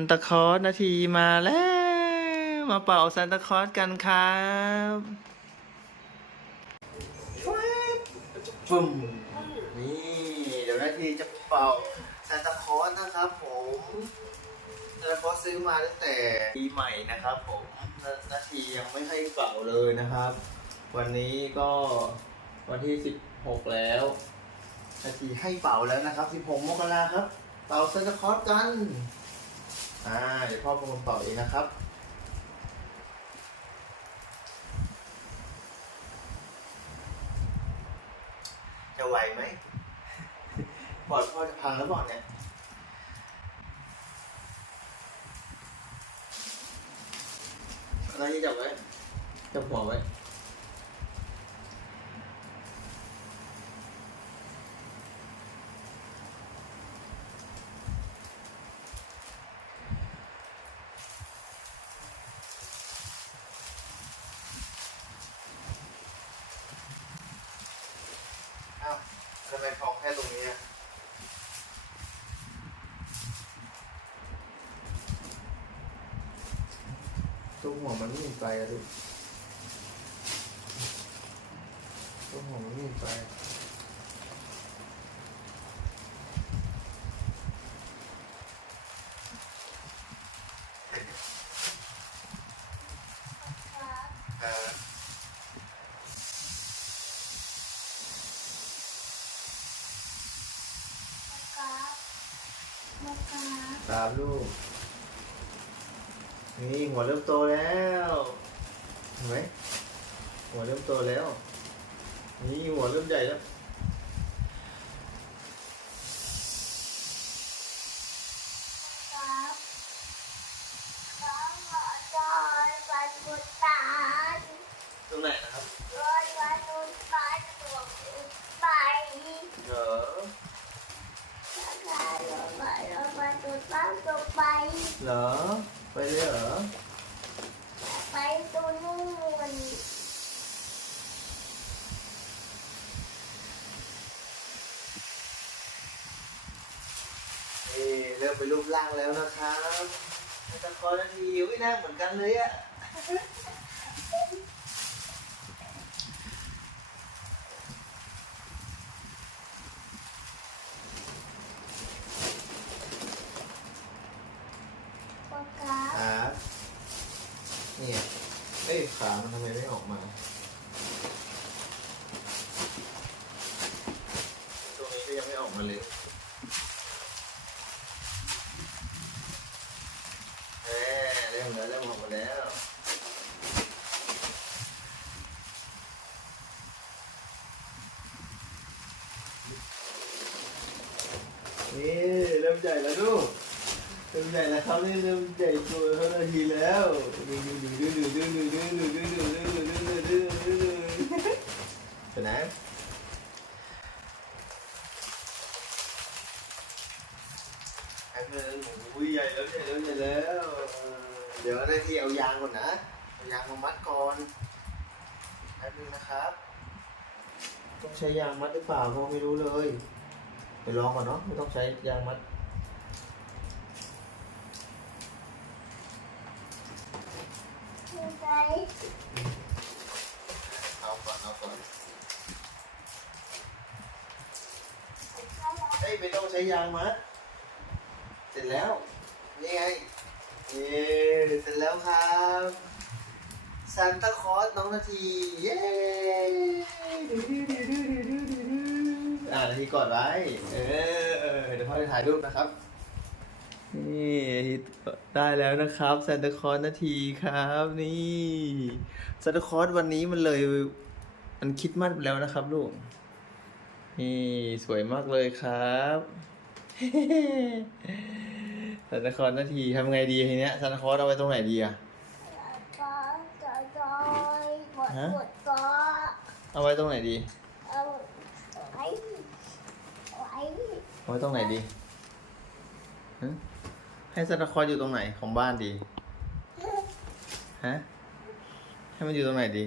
ซันตาคอสนาทีมาแล้ว มาเป่าซันตาคอสกันครับฟึ่มนี่เดี๋ยวนาทีจะเป่าซันตาคอสนะครับผมซันตาคอสซื้อมาตั้งแต่ปีใหม่นะครับผมนาทียังไม่ให้เป่าเลยนะครับ วันนี้ก็วันที่ 16 แล้ว นาทีให้เป่าแล้วนะครับ 16 มกราครับ เป่าซันตาคอสกัน อ่าเดี๋ยวพ่อป็นคนเป่าเองนะครับจะไหวไหมปอดพ่อจะพังแล้วบอกเนี่ยอะไรที่จับไว้จับหัวไว้อ้าวทำไมพองแค่ตรงนี้ตัวหัวมันไม่มีไฟอะดูตุ้หัวมันไม่มีไฟเออ ตามลูก นี่หัวเริ่มโตแล้วเห็นไหมหัวเริ่มโตแล้ว นี่หัวเริ่มใหญ่แล้ว ตรงไหนนะครับเหรอเหรอ ไปเลยเหรอ ไปตัวนู่น นี่ เริ่มเป็นรูปร่างแล้วนะครับตะคอนาทีอุ้ยหน้าเหมือนกันเลยอะปากกาครับเนี่ยเอ้ยขามันทำไมไม่ออกมา ตรงนี้ก็ยังไม่ออกมาเลยแหมเริ่มแล้วเริ่มออกมาแล้ว นี่เริ่มใหญ่แล้วลูกเริ่มใหญ่แล้วครับนี่เริ่มใหญ่ตัวเท่านาทีแล้วดูดูดูดูดูดูดูดูดูดูดูดูดูดูดูดูดูเห็นไหมแป๊บนึงอุ้ยใหญ่แล้วใหญ่แล้วใหญ่แล้วเดี๋ยวนาทีเอายางก่อนนะเอายางมามัดก่อนแป๊บนึงนะครับต้องใช้ยางมัดหรือเปล่าก็ไม่รู้เลยเดี๋ ยวลองก่อนเนาะไม่ต้องใช้ยางมัดคือใจเอาก่อนเอาก่อนเอ้ยไม่ต้องใช้ยางมัด เสร็จแล้ว นี่ไง เย้เสร็จแล้วครับซันตาคลอสน้องนาที เย้อ่านา ทีกอดไว้ เออ เดี๋ยวพ่อจะถ่ายรูปนะครับ นี่ได้แล้วนะครับซานตาคลอสนาทีครับ นี่ซานตาคลอสวันนี้มันเลย มันคิดมัดไปแล้วนะครับลูก นี่สวยมากเลยครับซานตาคลอสนาทีทำไงดีทีเนี้ยซานตาคลอสเอาไว้ตรงไหนดีอะก็จะจอยหมดหมดก็เอาไว้ตรงไหนดี เอาไว้ไว้ เอา ไว้ตรงไหนดีให้ซานตาคลอสอยู่ตรงไหนของบ้านดี ฮะ ให้มันอยู่ตรงไหนดี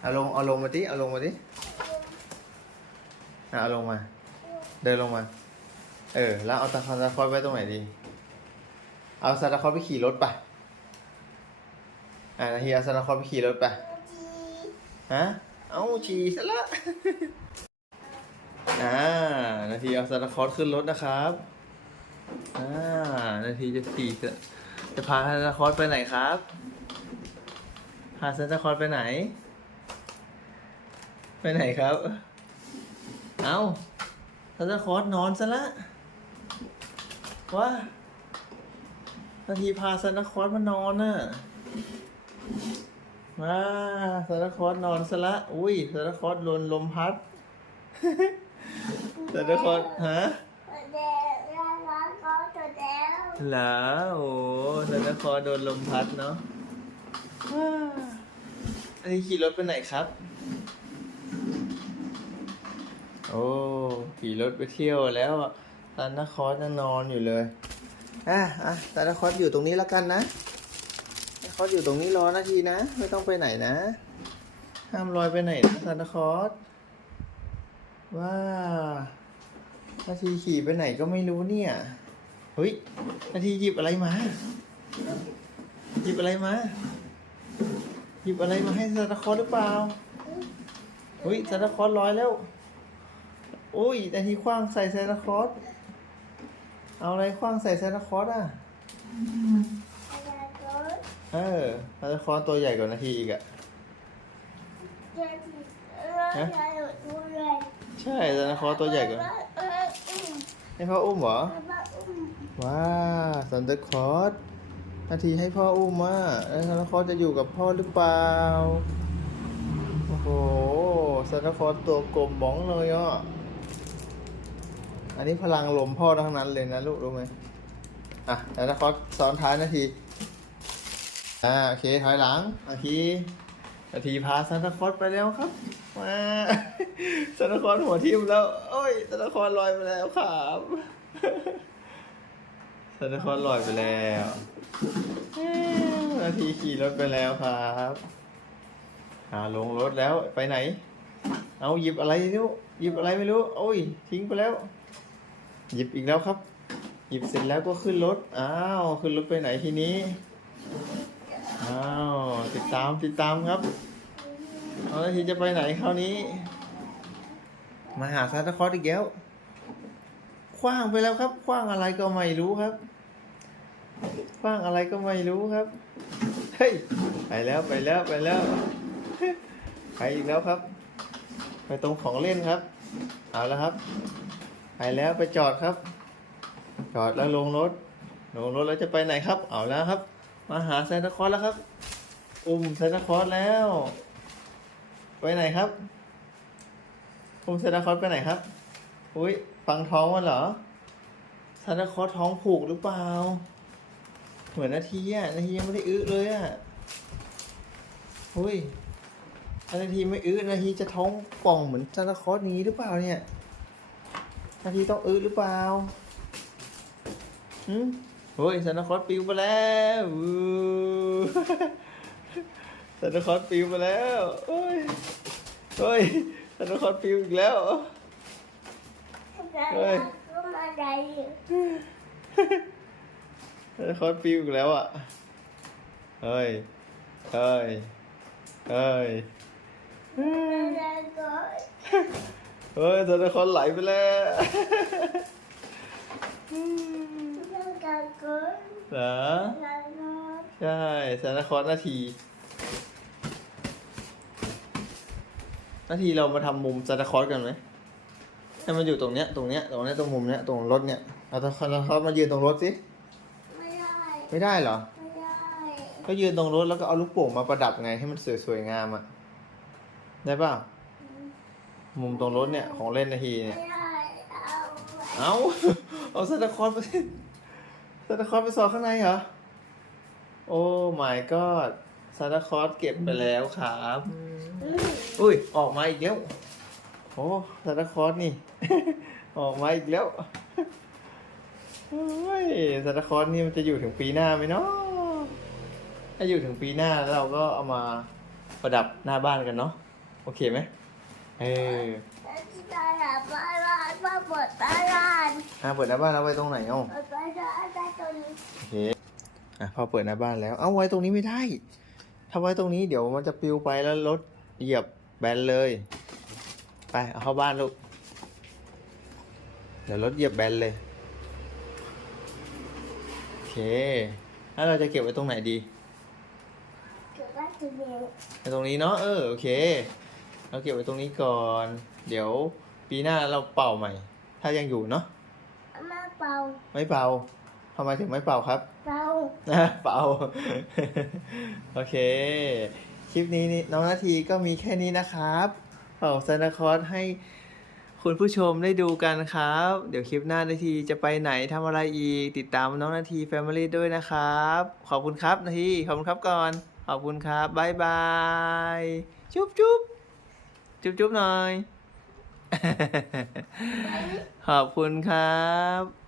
เอาลง เอาลงมาดิ เอาลงมาดิอะเอาลงมา เดินลงมา เออ แล้วเอาตะคอนตะคอยไว้ตรงไหนดี เอาซานตาคลอสไปขี่รถไป อ่านาทีเอาซานตาคลอสไปขี่รถไป ฮะ เอาฉี่ซะละ อ่านาทีเอาซานตาคลอสขึ้นรถนะครับอ่านาทีจะขี่จะจะพาซานตาคลอสไปไหนครับ พาซานตาคลอสไปไหน ไปไหนครับ เอาซานตาคลอสนอนซะละว้านาทีพาซานตาคลอสมานอนน่ะมาซานตาคลอสนอนซะละ อุ้ยซานตาคลอสโดนลมพัด ซานตาคลอสฮะเด็กแล้วแล้วก็ตัวแล้วเหรอโอ้ซานตาคลอสโดนลมพัดเนาะว้าอันนี้ขี่รถไปไหนครับ โอ้ขี่รถไปเที่ยวแล้วอะซานตาคลอสยังนอนอยู่เลยอะอะซานตาคลอสอยู่ตรงนี้แล้วกันนะซานตาคลอสอยู่ตรงนี้รอนาทีนะ ไม่ต้องไปไหนนะ ห้ามลอยไปไหนนะซานตาคลอสว้า นาทีขี่ไปไหนก็ไม่รู้เนี่ยเฮ้ยนาทีหยิบอะไรมา หยิบอะไรมา หยิบอะไรมาให้ซานตาคลอสหรือเปล่าเฮ้ยซานตาคลอสลอยแล้วโอ้ยนาทีคว้างใส่ซานตาคลอสเอาอะไรคว้างใส่ซานตาคลอสอะอะไรก็เออซานตาคลอสตัวใหญ่กว่านาทีอีกอะเจ็บแล้วใหญ่ดูเลยใช่ซานตาคลอสตัวใหญ่กว่าเอออุ้ม ให้พ่ออุ้มเหรอป้าอุ้มว้าซันตาคลอสนาทีให้พ่ออุ้มอะแล้วซันตาคลอสจะอยู่กับพ่อหรือเปล่า โอ้โหซันตาคลอสตัวกลมบ้องเลยอะ อันนี้พลังลมพ่อทั้งนั้นเลยนะลูกรู้ไหมอะซันตาคลอสซ้อนท้ายนาที อ่าโอเคถอยหลังนาที นาทีพาซันตาคอสไปแล้วครับมาซันตาคอสหัวทิ่มแล้ว โอ้ยซันตาคอสลอยไปแล้วครับซันตาคอสลอยไปแล้วอ้ยนาทีขี่รถไปแล้วครับอาลงรถแล้วไปไหน เอาหยิบอะไรไม่รู้หยิบอะไรไม่รู้ โอ้ย ทิ้งไปแล้ว หยิบอีกแล้วครับ หยิบเสร็จแล้วก็ขึ้นรถ อ้าว ขึ้นรถไปไหนทีนี้ ตามติดตามครับ เอานาทีจะไปไหนคราวนี้ มาหาซานตาคลอสอีกแล้วคว้างไปแล้วครับคว้างอะไรก็ไม่รู้ครับคว้างอะไรก็ไม่รู้ครับ เฮ้ย ไปแล้วไปแล้วไปแล้ว ไปอีกแล้วครับ ไปตรงของเล่นครับ เอาแล้วครับ ไปแล้วไปจอดครับ จอดแล้วลงรถ ลงรถแล้วจะไปไหนครับ เอาแล้วครับ มาหาซานตาคลอสแล้วครับ อุ้มซานตาคลอสแล้ว ไปไหนครับอุ้มซานตาคลอสไปไหนครับ อุ้ยฟังท้องมันเหรอซานตาคลอสท้องผูกหรือเปล่า เหมือนนาทีอะนาทียังไม่ได้อึเลยอะอุ้ยนาทีไม่อึนาทีจะท้องป่องเหมือนซานตาคลอสนี้หรือเปล่าเนี่ยนาทีต้องอึหรือเปล่าหืมเฮ้ยซานตาคลอสปิวไปแล้ว อู้ซานตาคลอสปิวไปแล้วเฮ้ยเฮ้ยซานตาคลอสปิวอีกแล้ว เฮ้ย ก็มาได้ซานตาคลอสปิวอีกแล้วอะ เฮ้ย เฮ้ย เฮ้ยอะไรก็เฮ้ยซานตาคลอสไหลไปแล้วอะไรก็เหรออะไรก็ใช่ซานตาคลอสนาที นาทีเรามาทำมุมซานตาคลอสกันไหมให้มันอยู่ตรงเนี้ยตรงเนี้ยตรงเนี้ยตรงมุมเนี้ยตรงรถเนี้ยเอาซานตาคลอสมายืนตรงรถสิไม่ได้ ไม่ได้เหรอ ไม่ได้ ก็ยืนตรงรถแล้วก็เอาลูกโป่งมาประดับไงให้มันสวยสวยๆงามอะได้ป่ะมุมตรงรถเนี่ยของเล่นนาทีไม่เนี่ยได้เอาเอาเอาซานตาคลอสไปสิซานตาคลอสไปสอดข้างในเหรอโอ้ my god ซานตาคลอสเก็บไปแล้วครับ อืมอุ้ย ออกมาอีกแล้ว โอ้ซานตาคลอสนี่ ออกมาอีกแล้วโอ้ยซานตาคลอสนี่มันจะอยู่ถึงปีหน้าไหมเนาะถ้าอยู่ถึงปีหน้าแล้วเราก็เอามาประดับหน้าบ้านกันเนาะ โอเคไหมเออแล้วที่ตลาดบ้านบ้านบ้านเปิดตลาดอะเปิดหน้าบ้านแล้วไว้ตรงไหนเอ้าเปิดไปได้ได้ตัวนี้โอเคอะพอเปิดหน้าบ้านแล้ว เอาไว้ตรงนี้ไม่ได้ ถ้าไว้ตรงนี้เดี๋ยวมันจะปลิวไปแล้วรถเหยียบ แบนเลย ไป เอาเข้าบ้านลูก เดี๋ยวรถเหยียบแบนเลย โอเค แล้วเราจะเก็บไว้ตรงไหนดีเกิดว่าตัวเดียวไว้ตรงนี้เนาะ เออ โอเค เราเก็บไว้ตรงนี้ก่อน เดี๋ยวปีหน้าเราเป่าใหม่ ถ้ายังอยู่เนาะมาเป่า ไม่เป่าทำไมถึงไม่เป่าครับ เป่านะเปล่า โอเค คลิปนี้นี่น้องนาทีก็มีแค่นี้นะครับเป่าซานตาคอสให้คุณผู้ชมได้ดูกันครับ เดี๋ยวคลิปหน้านาทีจะไปไหนทำอะไรอีก ติดตามน้องนาทีแฟมิลี่ด้วยนะครับ ขอบคุณครับนาทีขอบคุณครับก่อน ขอบคุณครับบายบายจุ๊บจุ๊บจุ๊บจุ๊บหน่อย ขอบคุณครับ